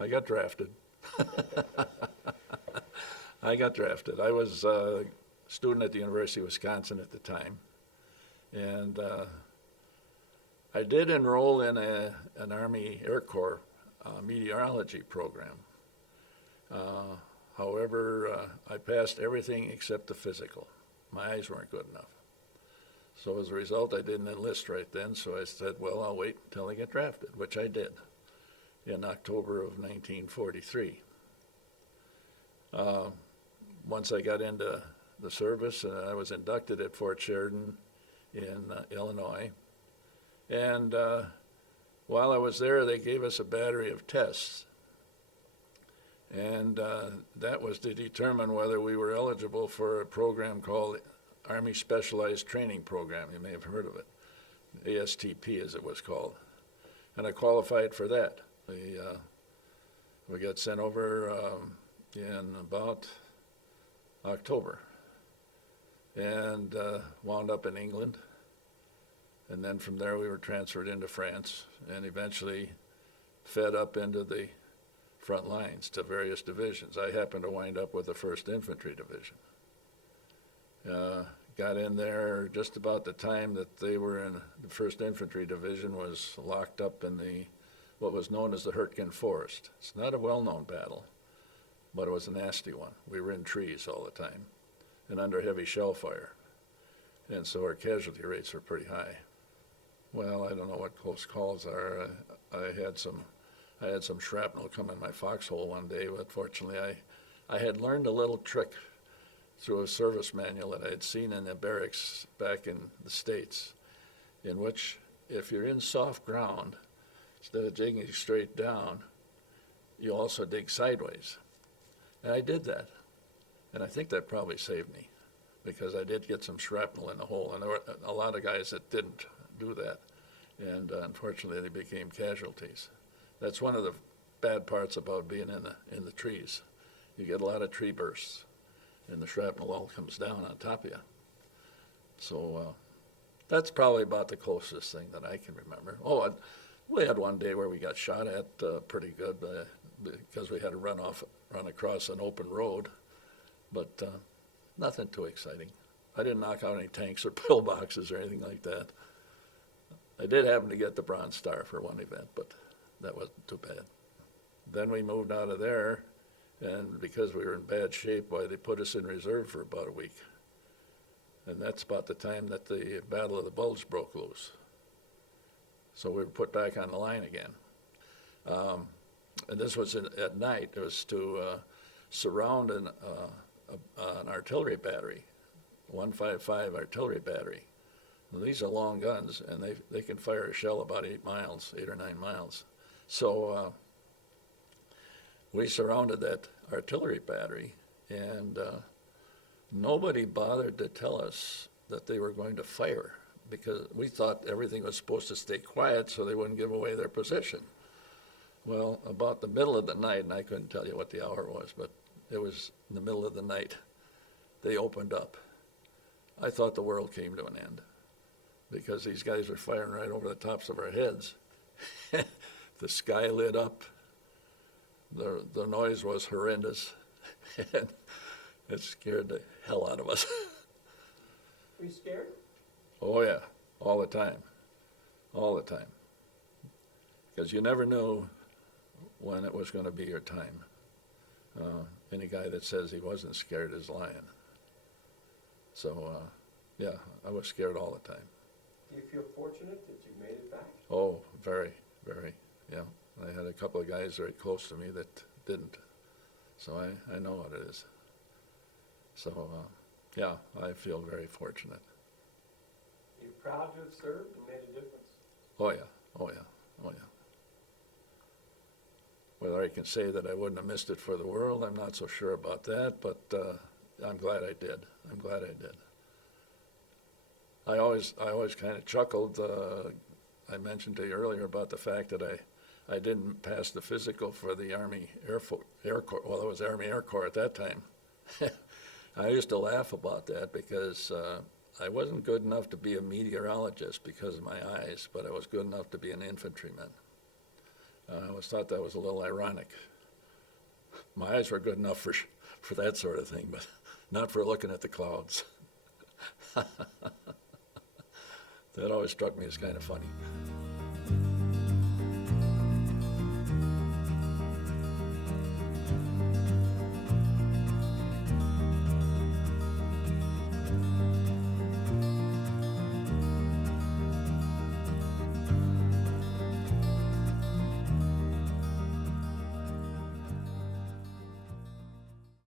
I got drafted. I got drafted. I was a student at the University of Wisconsin at the time, and I did enroll in an Army Air Corps meteorology program. However, I passed everything except the physical. My eyes weren't good enough. So as a result, I didn't enlist right then, so I said, well, I'll wait until I get drafted, which I did in October of 1943. Once I got into the service, I was inducted at Fort Sheridan in Illinois. And while I was there, they gave us a battery of tests. And that was to determine whether we were eligible for a program called Army Specialized Training Program. You may have heard of it, ASTP as it was called. And I qualified for that. We got sent over in about October and wound up in England. And then from there we were transferred into France and eventually fed up into the front lines to various divisions. I happened to wind up with the 1st Infantry Division. Got in there just about the time that they were in, the 1st Infantry Division was locked up in what was known as the Hurtgen Forest. It's not a well-known battle, but it was a nasty one. We were in trees all the time and under heavy shell fire. And so our casualty rates were pretty high. Well, I don't know what close calls are. I had some shrapnel come in my foxhole one day, but fortunately I had learned a little trick through a service manual that I had seen in the barracks back in the States, in which if you're in soft ground, instead of digging straight down, you also dig sideways. And I did that. And I think that probably saved me because I did get some shrapnel in the hole. And there were a lot of guys that didn't do that. And unfortunately, they became casualties. That's one of the bad parts about being in the trees. You get a lot of tree bursts, and the shrapnel all comes down on top of you. So that's probably about the closest thing that I can remember. Oh, we had one day where we got shot at pretty good because we had to run across an open road, but nothing too exciting. I didn't knock out any tanks or pillboxes or anything like that. I did happen to get the Bronze Star for one event, but that wasn't too bad. Then we moved out of there, and because we were in bad shape, why they put us in reserve for about a week. And that's about the time that the Battle of the Bulge broke loose. So we were put back on the line again. And this was at night. It was to surround an artillery battery, 155 artillery battery. Now, these are long guns, and they can fire a shell about 8 or 9 miles. So we surrounded that artillery battery, and nobody bothered to tell us that they were going to fire because we thought everything was supposed to stay quiet so they wouldn't give away their position. Well, about the middle of the night, and I couldn't tell you what the hour was, but it was in the middle of the night, they opened up. I thought the world came to an end because these guys were firing right over the tops of our heads. The sky lit up. The noise was horrendous, and it scared the hell out of us. Were you scared? Oh yeah, all the time, because you never knew when it was going to be your time. Any guy that says he wasn't scared is lying. So yeah, I was scared all the time. Do you feel fortunate that you made it back? Oh, very, very, yeah. I had a couple of guys very close to me that didn't, so I know what it is. So yeah, I feel very fortunate. Are you proud to have served and made a difference? Oh yeah, oh yeah, oh yeah. Whether I can say that I wouldn't have missed it for the world, I'm not so sure about that, but I'm glad I did. I'm glad I did. I always kind of chuckled. I mentioned to you earlier about the fact that I didn't pass the physical for the Army Air Corps. Well, it was Army Air Corps at that time. I used to laugh about that because I wasn't good enough to be a meteorologist because of my eyes, but I was good enough to be an infantryman. I always thought that was a little ironic. My eyes were good enough for that sort of thing, but not for looking at the clouds. That always struck me as kind of funny.